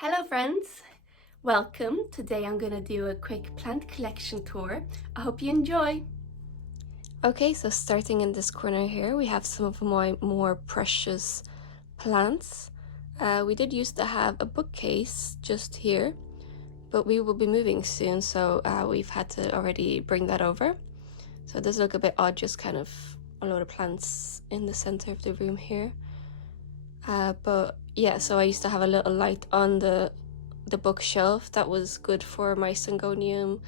Hello friends, welcome. Today I'm gonna do a quick plant collection tour. I hope you enjoy. Okay, so starting in this corner here, we have some of my more precious plants. We did used to have a bookcase just here, but we will be moving soon, so we've had to already bring that over. So it does look a bit odd, just kind of a lot of plants in the center of the room here. But yeah, so I used to have a little light on the bookshelf that was good for my Syngonium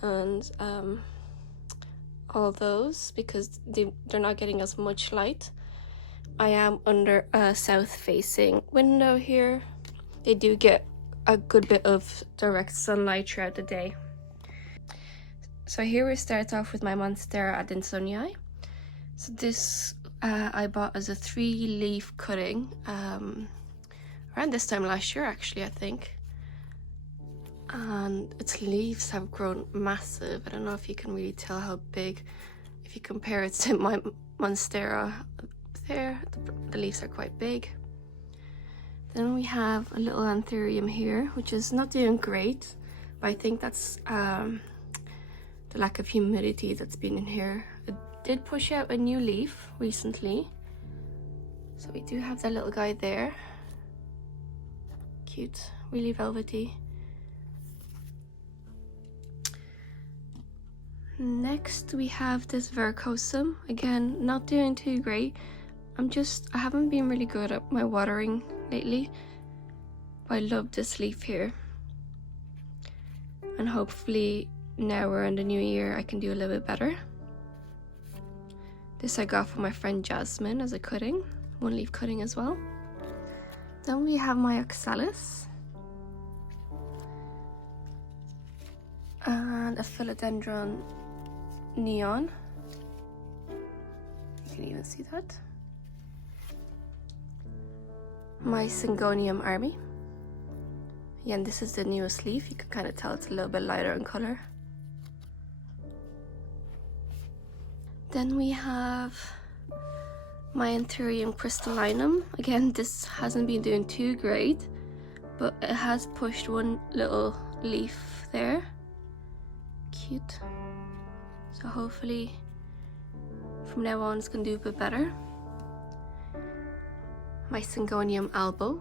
and all those, because they're not getting as much light. I am under a south facing window here. They do get a good bit of direct sunlight throughout the day. So here we start off with my Monstera adansonii. So this I bought as a 3-leaf cutting around this time last year, actually, I think. And its leaves have grown massive. I don't know if you can really tell how big. If you compare it to my Monstera there, the leaves are quite big. Then we have a little anthurium here, which is not doing great, but I think that's the lack of humidity that's been in here. It did push out a new leaf recently, so we do have that little guy there. Cute, really velvety. Next we have this verrucosum. Again, not doing too great. I haven't been really good at my watering lately, but I love this leaf here. And hopefully now we're in the new year, I can do a little bit better. This I got from my friend Jasmine as a cutting, 1-leaf cutting as well. Then we have my oxalis and a philodendron neon. You can even see that. My Syngonium army. Again, this is the newest leaf. You can kind of tell it's a little bit lighter in color. Then we have my Anthurium crystallinum. Again, this hasn't been doing too great, but it has pushed one little leaf there. Cute. So hopefully from now on it's going to do a bit better. My Syngonium albo.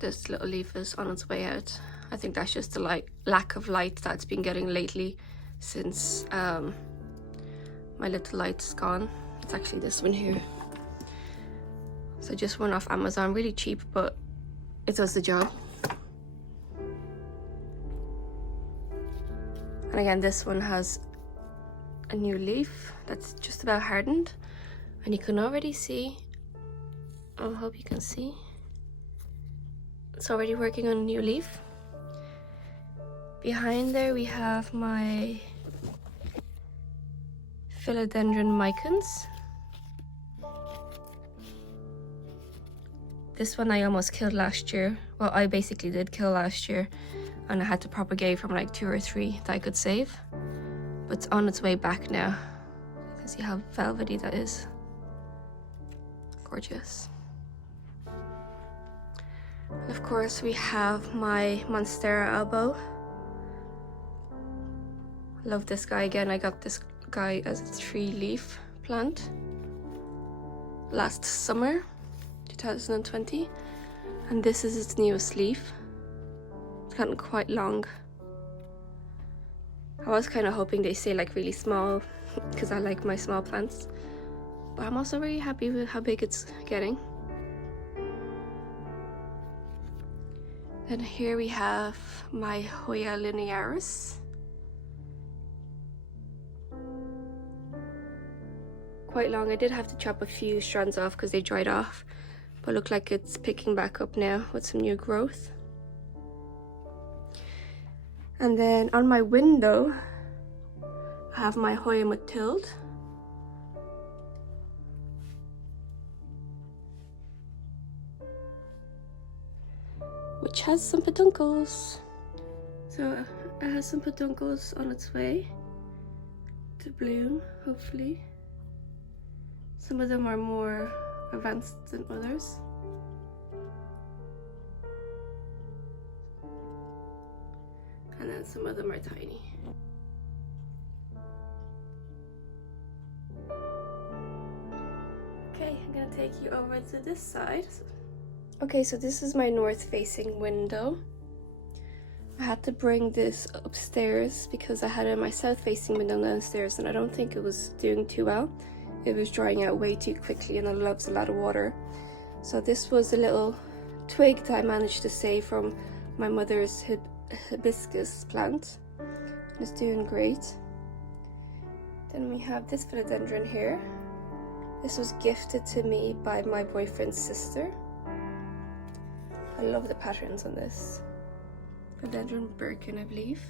This little leaf is on its way out. I think that's just the lack of light that's been getting lately since my little light's gone. It's actually this one here. So just one off Amazon, really cheap, but it does the job. And again, this one has a new leaf that's just about hardened, and you can already see, I hope you can see, it's already working on a new leaf. Behind there we have my philodendron micans. This one I almost killed last year. Well, I basically did kill last year, and I had to propagate from like 2 or 3 that I could save. But it's on its way back now. You can see how velvety that is. Gorgeous. And of course we have my Monstera albo. Love this guy. Again, I got this guy as a 3-leaf plant last summer, 2020, and this is its newest leaf. It's gotten quite long. I was kind of hoping they stay like really small because I like my small plants, but I'm also very happy with how big it's getting. Then here we have my Hoya linearis. Quite long. I did have to chop a few strands off because they dried off, but look like it's picking back up now with some new growth. And then on my window I have my Hoya Mathilde. Which has some peduncles. So it has some peduncles on its way to bloom, hopefully. Some of them are more advanced than others. And then some of them are tiny. Okay, I'm gonna take you over to this side. Okay, so this is my north-facing window. I had to bring this upstairs because I had my south-facing window downstairs and I don't think it was doing too well. It was drying out way too quickly and it loves a lot of water. So this was a little twig that I managed to save from my mother's hibiscus plant. It's doing great. Then we have this philodendron here. This was gifted to me by my boyfriend's sister. I love the patterns on this. Philodendron Birkin, I believe.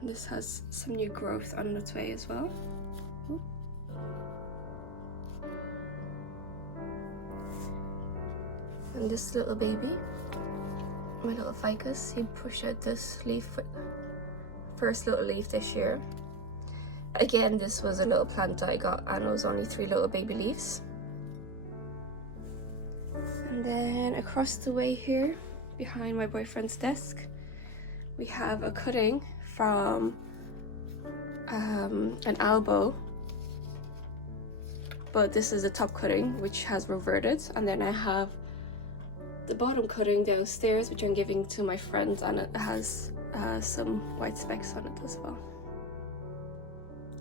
And this has some new growth on its way as well. And this little baby, my little ficus, he pushed out this leaf, first little leaf this year. Again, this was a little plant I got and it was only 3 little baby leaves. And then across the way here, behind my boyfriend's desk, we have a cutting from an elbow. But this is a top cutting which has reverted, and then I have the bottom cutting downstairs which I'm giving to my friend, and it has some white specks on it as well.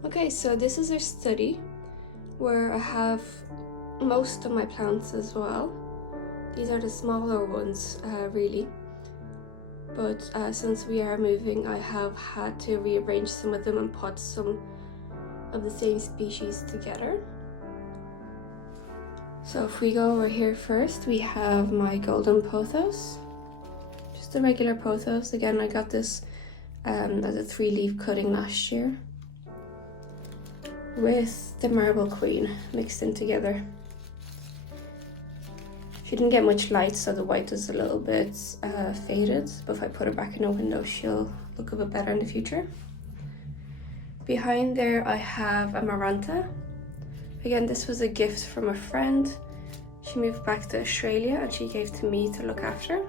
Okay, so this is our study where I have most of my plants as well. These are the smaller ones really, but since we are moving I have had to rearrange some of them and pot some of the same species together. So if we go over here first, we have my golden pothos, just a regular pothos. Again, I got this as a 3-leaf cutting last year with the marble queen mixed in together. She didn't get much light, so the white is a little bit faded, but if I put her back in a window she'll look a bit better in the future. Behind there I have a maranta. Again, this was a gift from a friend. She moved back to Australia and she gave to me to look after.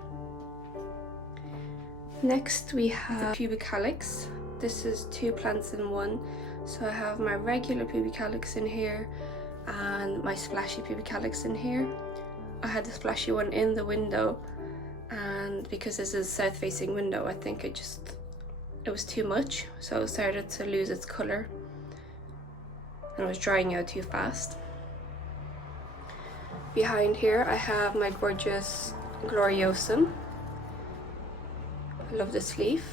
Next we have pubic calyx. This is 2 plants in one. So I have my regular pubic calyx in here and my splashy pubic calyx in here. I had the splashy one in the window, and because this is a south-facing window, I think it was too much, so it started to lose its color and it was drying out too fast. Behind here I have my gorgeous gloriosum. I love this leaf,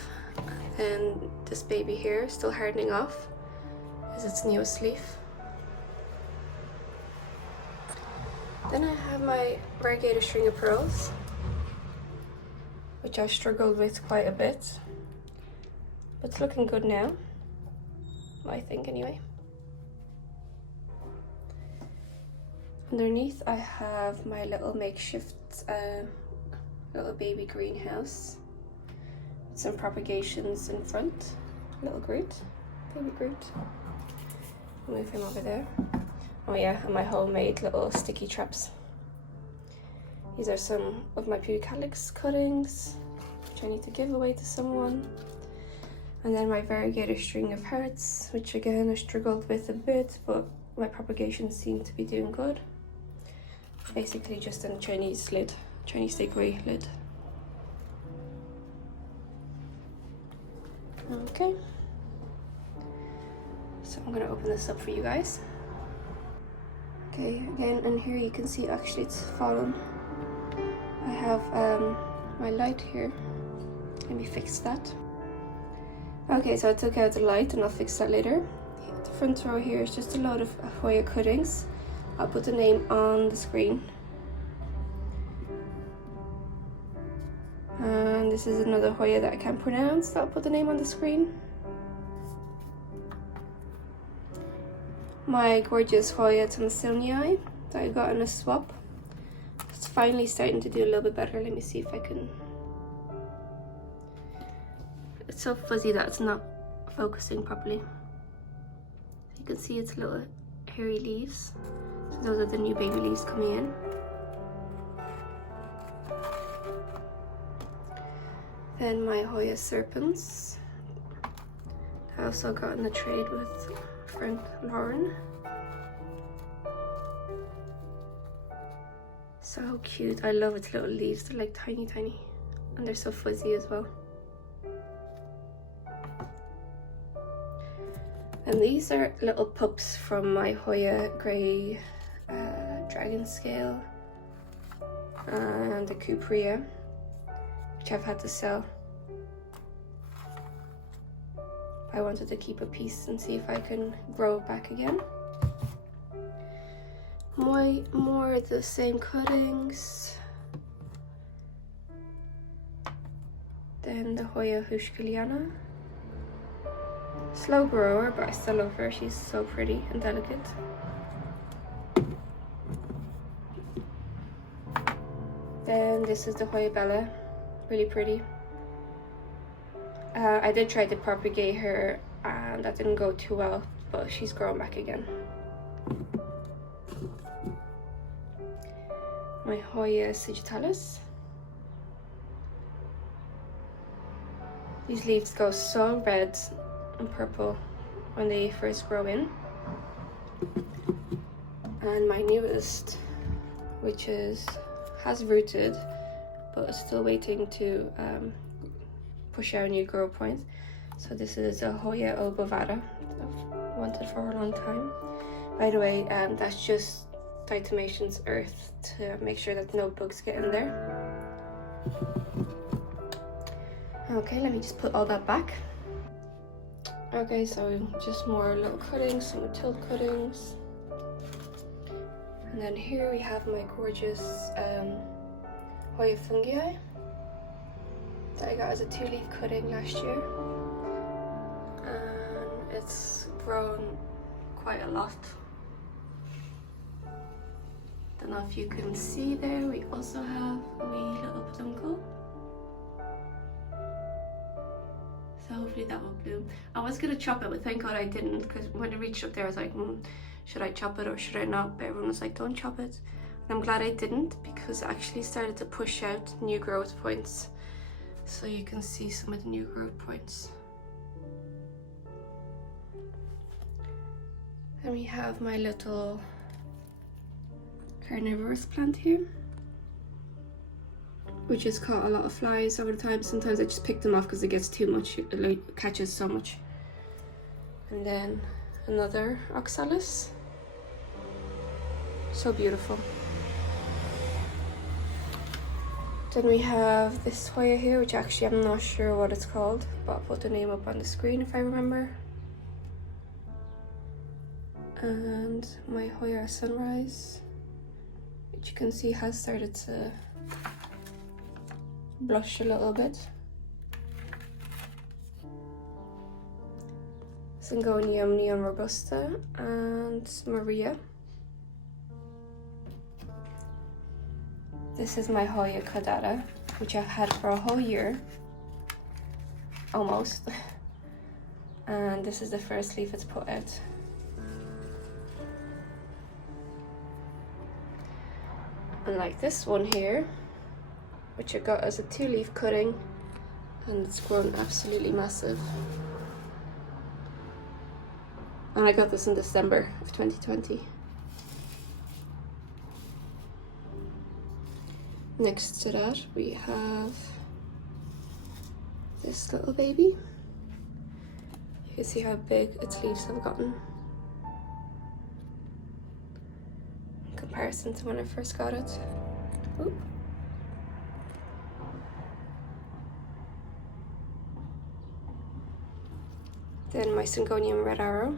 and this baby here is still hardening off is its newest leaf. Then I have my variegated string of pearls, which I struggled with quite a bit, but it's looking good now, I think anyway. Underneath I have my little makeshift little baby greenhouse with some propagations in front. Little Groot, baby Groot. Move him over there. Oh yeah, and my homemade little sticky traps. These are some of my pubic calyx cuttings, which I need to give away to someone. And then my variegated string of hearts, which again I struggled with a bit, but my propagations seem to be doing good. Basically just a Chinese lid, Chinese takeaway lid. Okay. So I'm gonna open this up for you guys. Okay, again, and here you can see actually it's fallen. I have my light here. Let me fix that. Okay, so I took out the light and I'll fix that later. The front row here is just a load of Hoya cuttings. I'll put the name on the screen. And this is another Hoya that I can't pronounce, so I'll put the name on the screen. My gorgeous Hoya Syngoniums that I got in a swap. It's finally starting to do a little bit better. Let me see if I can. It's so fuzzy that it's not focusing properly. You can see it's a hairy leaves. So those are the new baby leaves coming in. Then my Hoya serpents. I also got in a trade with friend Lauren. So cute. I love its little leaves. They're like tiny, tiny. And they're so fuzzy as well. And these are little pups from my Hoya grey dragon scale and the Cupria, which I've had to sell. I wanted to keep a piece and see if I can grow it back again. More of the same cuttings. Then the Hoya Hushkiliana. Slow grower, but I still love her. She's so pretty and delicate. Then this is the Hoya Bella, really pretty. I did try to propagate her and that didn't go too well, but she's grown back again. My Hoya Sigitalis. These leaves go so red and purple when they first grow in. And my newest, which has rooted but is still waiting to push out new grow points. So this is a Hoya Obovata I've wanted for a long time. By the way, that's just Diatomaceous earth to make sure that no bugs get in there. Okay, let me just put all that back. Okay, so just more little cuttings, some tilt cuttings. And then here we have my gorgeous Hoya Fungi that I got as a 2-leaf cutting last year. And it's grown quite a lot. Don't know if you can see there, we also have a wee little peduncle. So hopefully that will bloom. I was gonna chop it, but thank God I didn't, because when I reached up there I was like, should I chop it or should I not? But everyone was like, don't chop it. And I'm glad I didn't, because it actually started to push out new growth points. So you can see some of the new growth points. Then we have my little carnivorous plant here, which has caught a lot of flies over the time. Sometimes I just pick them off because it gets too much, it like catches so much. And then another oxalis, so beautiful. Then we have this Hoya here, which actually I'm not sure what it's called, but I'll put the name up on the screen if I remember. And my Hoya Sunrise, which you can see has started to blush a little bit. Syngonium Neon Robusta and Maria. This is my Hoya Caudata, which I've had for a whole year, almost. And this is the first leaf it's put out. And like this one here, which I got as a 2-leaf cutting, and it's grown absolutely massive. And I got this in December of 2020. Next to that we have this little baby. You can see how big its leaves have gotten in comparison to when I first got it. Ooh. Then my Syngonium Red Arrow,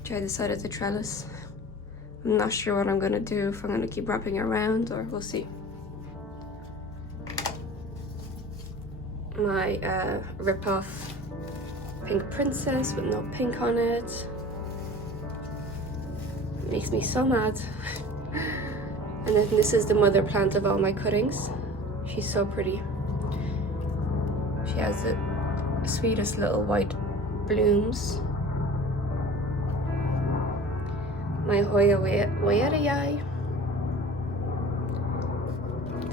which I decided to trellis. I'm not sure what I'm gonna do, if I'm gonna keep wrapping it around or we'll see. My rip-off Pink Princess with no pink on it. It makes me so mad. And then this is the mother plant of all my cuttings. She's so pretty. She has the sweetest little white blooms. my Hoya Hoya.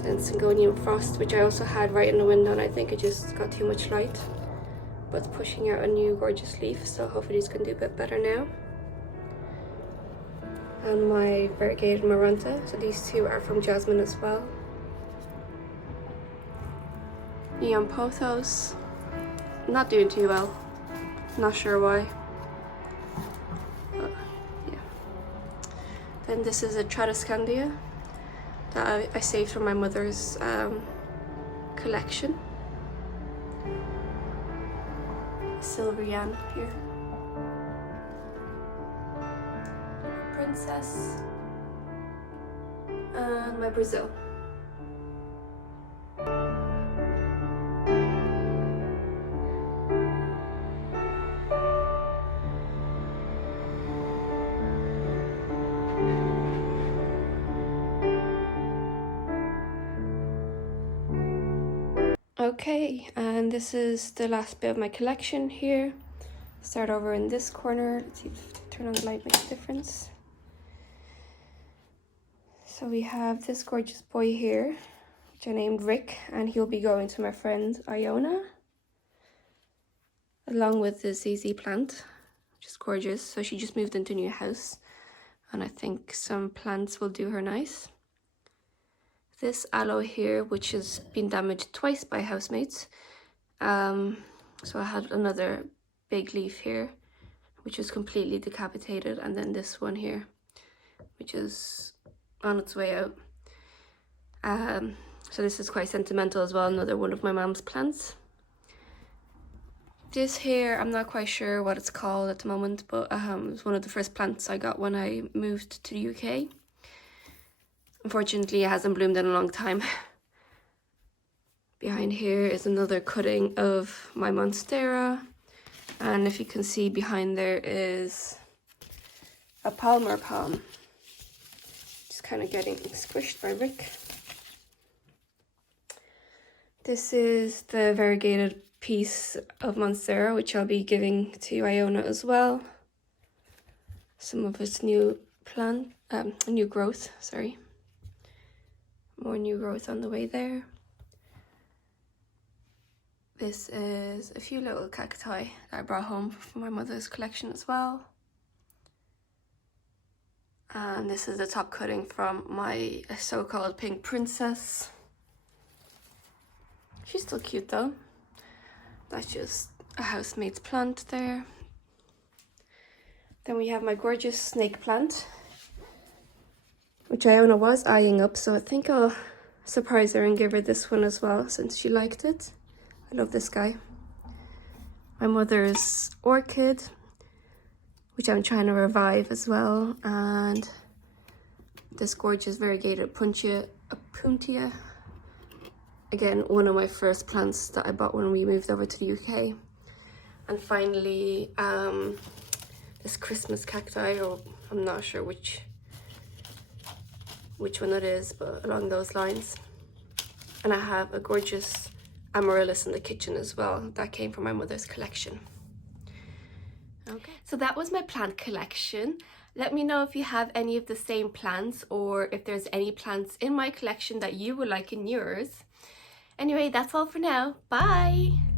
Then Syngonium Frost, which I also had right in the window, and I think it just got too much light. But it's pushing out a new gorgeous leaf, so hopefully it's going to do a bit better now. And my variegated Maranta, so these two are from Jasmine as well. Neon Pothos, not doing too well, not sure why. But, yeah. Then this is a Tradescandia that I saved from my mother's collection. Silver Yan here. Princess. And my Brazil. Okay, and this is the last bit of my collection here. Start over in this corner. Let's see if turn on the light makes a difference. So we have this gorgeous boy here, which I named Rick, and he'll be going to my friend Iona, along with the ZZ plant, which is gorgeous. So she just moved into a new house, and I think some plants will do her nice. This aloe here, which has been damaged twice by housemates. So I had another big leaf here, which is completely decapitated, and then this one here, which is on its way out. So this is quite sentimental as well, another one of my mom's plants. This here, I'm not quite sure what it's called at the moment, but it was one of the first plants I got when I moved to the UK. Unfortunately, it hasn't bloomed in a long time. Behind here is another cutting of my Monstera. And if you can see behind there is a Palmer palm. Just kind of getting squished by Rick. This is the variegated piece of Monstera, which I'll be giving to Iona as well. Some of its new growth, sorry. More new growth on the way there. This is a few little cacti that I brought home from my mother's collection as well. And this is the top cutting from my so-called pink princess. She's still cute though. That's just a housemate's plant there. Then we have my gorgeous snake plant, which Iona was eyeing up, so I think I'll surprise her and give her this one as well, since she liked it. I love this guy. My mother's orchid, which I'm trying to revive as well, and this gorgeous variegated Puntia. Again, one of my first plants that I bought when we moved over to the UK. And finally, this Christmas cacti, or I'm not sure which one it is, but along those lines. And I have a gorgeous amaryllis in the kitchen as well. That came from my mother's collection. Okay, so that was my plant collection. Let me know if you have any of the same plants, or if there's any plants in my collection that you would like in yours. Anyway, that's all for now. Bye!